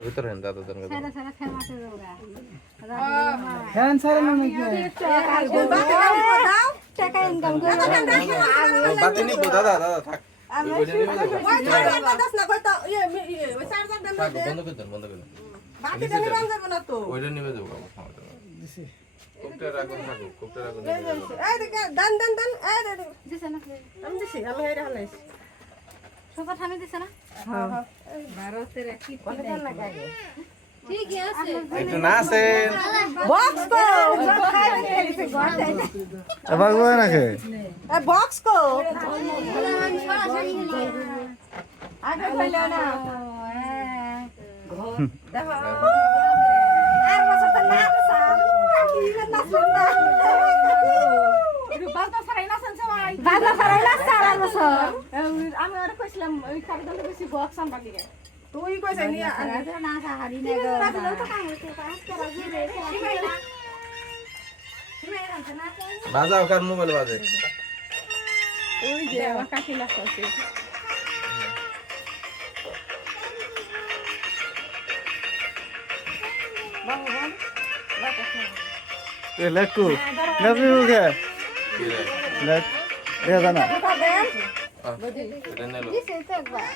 ভিতরে দাদা দাদা সারা সারা ফেমাস হয়ে যাবে ফ্যান ছাড়া না নাকি দাও টাকা ইনকাম করে বাতি নিব দাদা দাদা থাক ওইটা নিবে যাবো ওই চার্জারটা দাস না কই তো ওই চার্জারটা থাক দে বন্ধ করে দেন বাকিটা নিবান যাবে না তো ওইটা নিবে যাবো আমার সমস্যা নাই কোকটা রাখুন থাকুক কোকটা রাখুন এই দেখে দান এই দে দিছে না আমি দিছি আমি হেরে হালাইছি সোফা থামে দিছে না হ্যাঁ ভারতের কি কোনে দান না গায়ে ঠিক আছে একটু নাচেন বক্স কো খাই দিছে গড় এবার কই নাকি এ বক্স কো আগে কইলো না দেখো আর বছর তো না সাম কি না শুননা বালতা সারাই না শুনছ ভাই বাবা ফারাইলা সারা বছর আমি আর কইছিলাম ওই খাবার বেশি বক্স আনবার দিকে তুই কইছ নি না সাহারি না গো বাজাও কার মোবাইল বাজে ওই যে আমার কাকি লাগছে এ লেটকু নেবি মুখে কি রে লেট এ জানা এটা নেলো দিছে তো একবার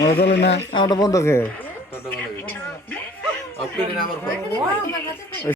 ও চলে না আমারটা বন্ধ খেয়ে ছোট বলে অপরিণ আমার